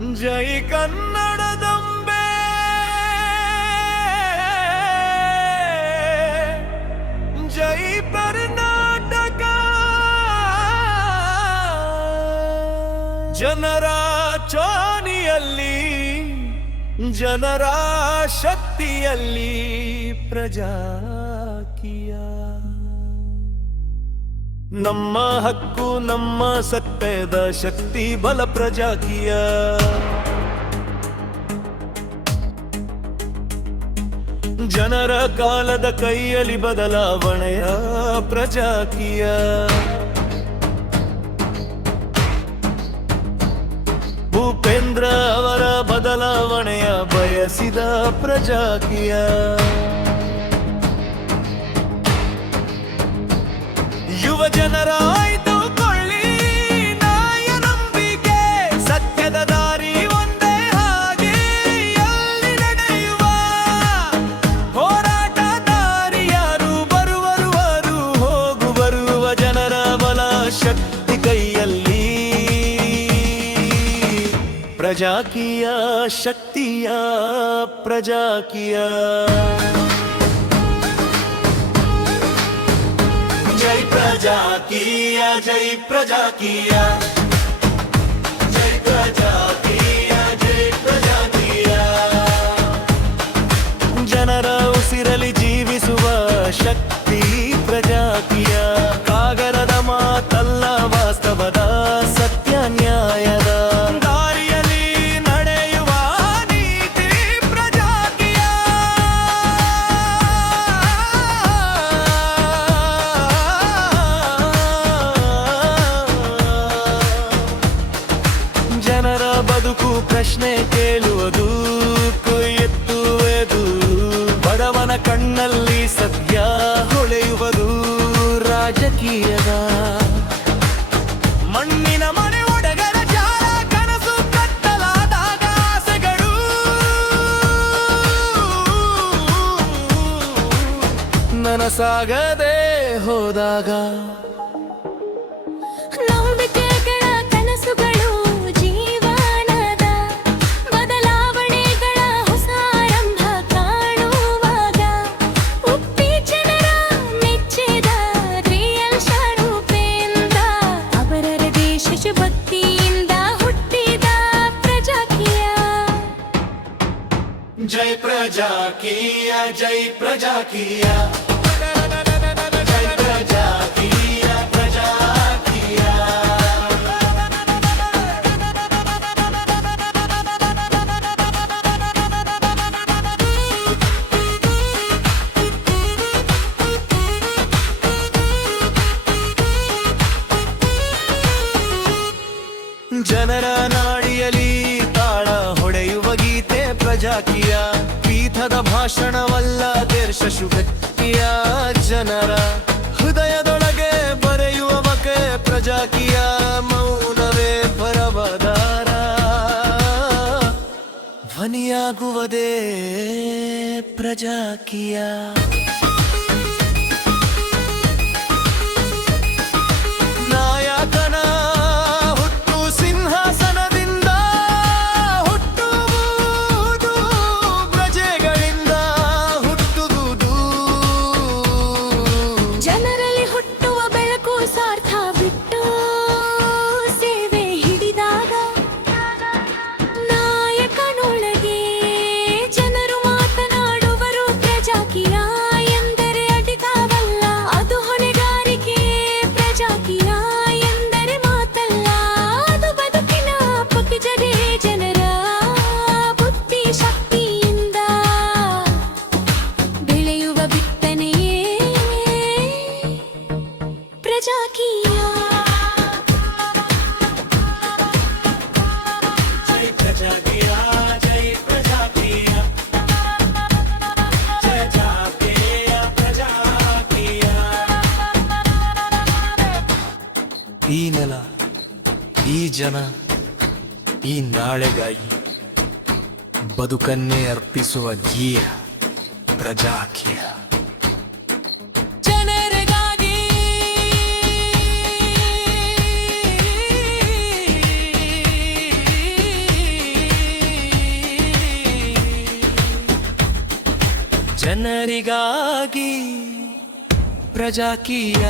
ಜೈ ಕನ್ನಡದಂಬೆ ಜೈ ಕರ್ನಾಟಕ ಜನರ ಚಾನಿಯಲ್ಲಿ ಜನರ ಶಕ್ತಿಯಲ್ಲಿ ಪ್ರಜಾಕೀಯ ನಮ್ಮ ಹಕ್ಕು ನಮ್ಮ ಸತ್ಯದ ಶಕ್ತಿ ಬಲ ಪ್ರಜಾಕೀಯ ಜನರ ಕಾಲದ ಕೈಯಲ್ಲಿ ಬದಲಾವಣೆಯ ಪ್ರಜಾಕೀಯ ಭೂಪೇಂದ್ರ ಅವರ ಬದಲಾವಣೆಯ ಬಯಸಿದ ಪ್ರಜಾಕೀಯ ಯುವ ಜನರ ಆಯ್ದುಕೊಳ್ಳಿ ನಾಯ ನಂಬಿಕೆ ಸತ್ಯದ ದಾರಿ ಒಂದೇ ಹಾಗೆ ಎಲ್ಲಿ ನಡೆಯುವ ಹೋರಾಟ ದಾರಿ ಯಾರು ಬರುವರು ಹೋಗುವ ಜನರ ಬಲ ಶಕ್ತಿ ಕೈಯಲ್ಲಿ ಪ್ರಜಾಕೀಯ ಶಕ್ತಿಯ ಪ್ರಜಾಕೀಯ ಜೈ ಪ್ರಜಾಕೀಯ ಜೈ ಪ್ರಜಾಕೀಯ ಜೈ ಪ್ರಜಾಕೀಯ ಜೈ ಪ್ರಜಾಕೀಯ ಜನರ ಉಸಿರಲಿ ಜೀವಿಸುವ ಶಕ್ತಿ ಪ್ರಜಾಕೀಯ ಕಾಗರದ ಮಾತಲ್ಲ ವಾಸ್ತವದ ಸತ್ಯ ನ್ಯಾಯದ ದಾರಿಯಲ್ಲಿ ನಡೆಯುವ ನೀತಿ ಪ್ರಜಾಕೀಯ ಜನರ ಬದುಕು ಪ್ರಶ್ನೆ ಕೇಳುವುದು ಎತ್ತುವುದು ಬಡವನ ಕಣ್ಣಲ್ಲಿ ಸತ್ಯ ಹೊಳೆಯುವುದು ರಾಜಕೀಯದ ಮಣ್ಣಿನ ಮನೆ ಒಡೆಗರ ಜಾಲ ಕನಸು ಕತ್ತಲಾದಾಗ ಆಸೆಗಳು ನನಸಾಗದೆ ಹೋದಾಗ ನಂಬಿಕೆಗಳ ಕನಸುಗಳು ಜೀವನದ ಬದಲಾವಣೆಗಳ ಹೊಸ ಆರಂಭ ಕಾಣುವಾಗ ಉಪ್ಪಿ ಜನರ ಮೆಚ್ಚಿದ ರಿಯಲ್ ಶಾರೂಪೇಂದ್ರ ಅವರ ದೇಶಭಕ್ತಿಯಿಂದ ಹುಟ್ಟಿದ ಪ್ರಜಾಕೀಯ ಜೈ ಪ್ರಜಾಕೀಯ ಜೈ ಪ್ರಜಾಕೀಯ ಜೈ ಪ್ರಜಾಕೀಯ ಪ್ರಜಾಕೀಯ ಜನರ ನಾಡಿಯಲ್ಲಿ ತಾಳ ಹೊಡೆಯುವ ಗೀತೆ ಪ್ರಜಾಕೀಯ ಪೀಠದ ಭಾಷಣವಲ್ಲ ದೇಶ ಶುಭಕ್ತಿಯ ಜನರ ಹೃದಯದೊಳಗೆ ಬರೆಯುವ ಬಗೆ ಪ್ರಜಾಕೀಯ ಮೌನವೇ ಪರವದಾರ ಧ್ವನಿಯಾಗುವುದೇ ಪ್ರಜಾಕೀಯ ನಾಯಕನ ಹುಟ್ಟು ಸಿಂಹಾಸನದಿಂದ ಹುಟ್ಟುವುದು ಪ್ರಜೆಗಳಿಂದ ಹುಟ್ಟುವುದು ಜನರಲ್ಲಿ ಹುಟ್ಟುವ ಬೆಳಕು ಸಾರ್ಥ ಬಿಟ್ಟು ಸೇವೆ ಹಿಡಿದಾಗ ನಾಯಕನೊಳಗೆ ಜನರು ಮಾತನಾಡುವರು ಪ್ರಜಾಕೀಯ ಎಂದರೆ ಅಡಿಗವಲ್ಲ ಅದು ಹೊಣೆಗಾರಿಕೆ ಪ್ರಜಾಕೀಯ ಎಂದರೆ ಮಾತಲ್ಲ ಅದು ಬದುಕಿನ ಪಕ್ಕಿಜರೆ ಜನರ ಬುದ್ಧಿ ಶಕ್ತಿಯಿಂದ ಬೆಳೆಯುವ ಬಿತ್ತನೆಯೇ ಪ್ರಜಾಕೀಯ ಜೈ ಪ್ರಜಾಕೀಯ ಜೈ ಪ್ರಜಾಕೀಯ ಪ್ರಜಾಕೀಯ ಪ್ರಜಾಕೀಯ ಈ ನೆಲ ಈ ಜನ ಈ ನಾಳೆಗಾಗಿ ಬದುಕನ್ನೇ ಅರ್ಪಿಸುವ ಜೀಯ ಪ್ರಜಾಕೀಯ ಜನರಿಗಾಗಿ ಜನರಿಗಾಗಿ ಪ್ರಜಾಕೀಯ